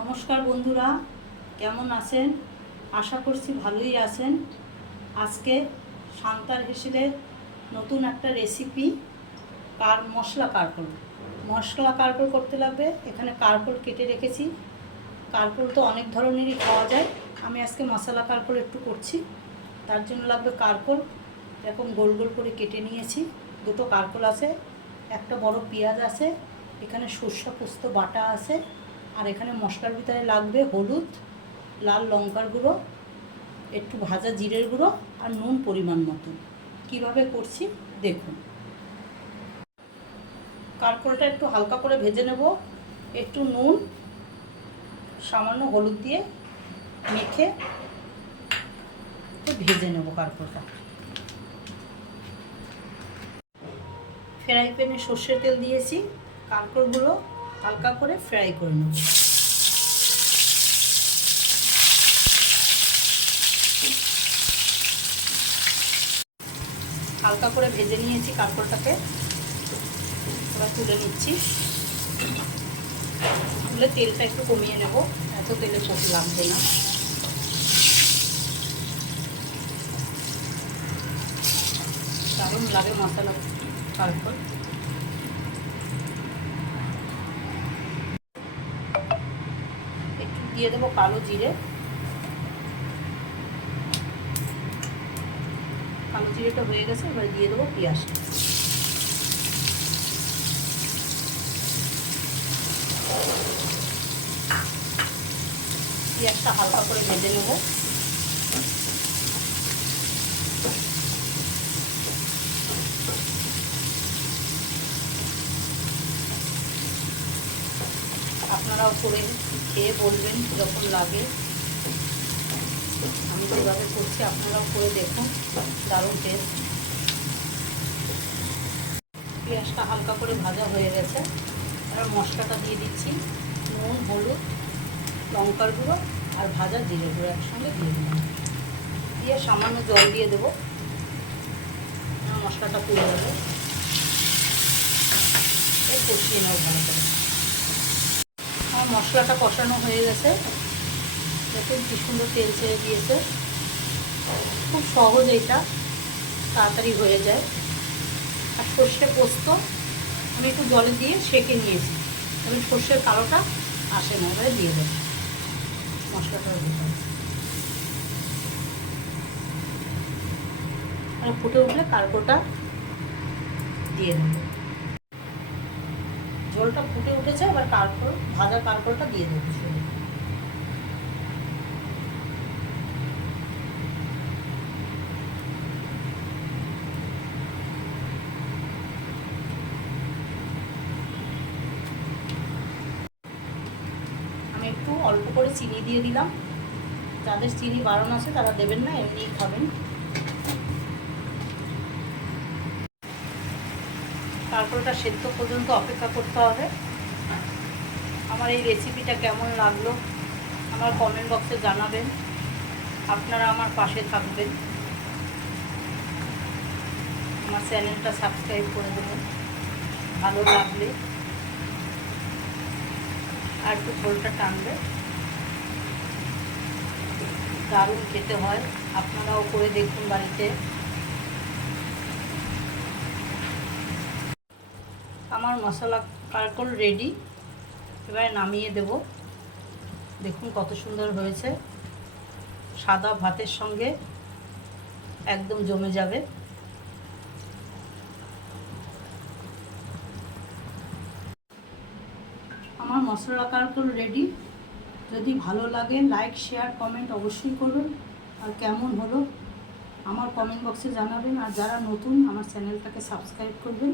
নমস্কার বন্ধুরা, কেমন আছেন? আশা করছি ভালোই আছেন। আজকে সান্তার হিসেবে নতুন একটা রেসিপি কার মশলা কারকল। মশলা কারকল করতে লাগবে, এখানে কারকল কেটে রেখেছি। কারকল তো অনেক ধরনেরই খাওয়া যায়। আমি আজকে মশলা কারকল একটু করছি। তার জন্য লাগবে কারকল। এরকম গোল গোল করে কেটে নিয়েছি। দুটো কারকল আছে, একটা বড় পেঁয়াজ আছে, এখানে সর্ষা পোস্ত বাটা আছে। আর এখানে মশলার ভিতরে লাগবে হলুদ, লাল লঙ্কার গুঁড়ো, একটু ভাজা জিরের গুঁড়ো আর নুন পরিমাণ মতো। কীভাবে করছি দেখুন। কারকলটা একটু হালকা করে ভেজে নেব। একটু নুন, সামান্য হলুদ দিয়ে মেখে একটু ভেজে নেব কারকলটা ফ্রাই প্যানে সর্ষের তেল দিয়েছি কারকলগুলো হালকা করে ফ্রাই করে নেব। হালকা করে ভেজে নিয়েছি কারকলটাকে এবার তুলে নিচ্ছি। তুলে তেলটা একটু কমিয়ে নেব। এত তেলে পোট লাগবে না। দারুণ লাগে মশলা কারকল একটু দিয়ে দেবো কালো জিরে। কালো জিরেটা হয়ে গেছে, এবার দিয়ে দেবো পেঁয়াজটা পেঁয়াজটা হালকা করে ভেজে নেব। আপনারাও করে খেয়ে বলবেন কীরকম লাগে। আমি যেভাবে করছি, আপনারাও করে দেখুন, দারুণ টেস্ট পেঁয়াজটা হালকা করে ভাজা হয়ে গেছে। এবার মশলাটা দিয়ে দিচ্ছি, নুন, হলুদ, লঙ্কার গুঁড়ো আর ভাজা জিরে গুঁড়ো একসঙ্গে দিয়ে দিলাম। দিয়ে সামান্য জল দিয়ে দেবো। মশলাটা পুড়ে যাবে। কষিয়ে নেব ভালো করে। মশলাটা কষানো হয়ে গেছে। দেখুন কি সুন্দর তেল ছেড়ে দিয়েছে। খুব সহজ এটা, তাড়াতাড়ি হয়ে যায়। আর সর্ষে পোস্ত, আমি একটু জলে দিয়ে সেঁকে নিয়েছি। আমি সর্ষের কালোটা আসে না, এবারে দিয়ে দেবো। মশলাটার ভিতরে। আর ফুটে উঠলে কার্পোটা দিয়ে দেবো। ঝোলটা ফুটে উঠেছে, এবার কার্পোর ভাজা কার্পোরটা দিয়ে দেবো। আমি একটু অল্প করে চিনি দিয়ে দিলাম। যাদের চিনি বারণ আছে তারা দেবেন না, এমনিই খাবেন। তারপরটা সেদ্ধ পর্যন্ত অপেক্ষা করতে হবে। আমার এই রেসিপিটা কেমন লাগল, আমার কমেন্ট বক্সে জানাবেন। আপনারা আমার পাশে থাকবেন। আমার চ্যানেলটা সাবস্ক্রাইব করে দেবেন। ভালো লাগলে। আর একটু ঝোলটা টানবে দারুণ খেতে হয়। আপনারাও করে দেখুন বাড়িতে। আমার মশলা কারকল রেডি এবারে নামিয়ে দেব। দেখুন কত সুন্দর হয়েছে। সাদা ভাতের সঙ্গে একদম জমে যাবে। আমার মশলা কারকল রেডি যদি ভালো লাগে লাইক শেয়ার কমেন্ট অবশ্যই করবেন। আর কেমন হলো, আমার কমেন্ট বক্সে জানাবেন। আর যারা নতুন, আমার চ্যানেলটাকে সাবস্ক্রাইব করবেন।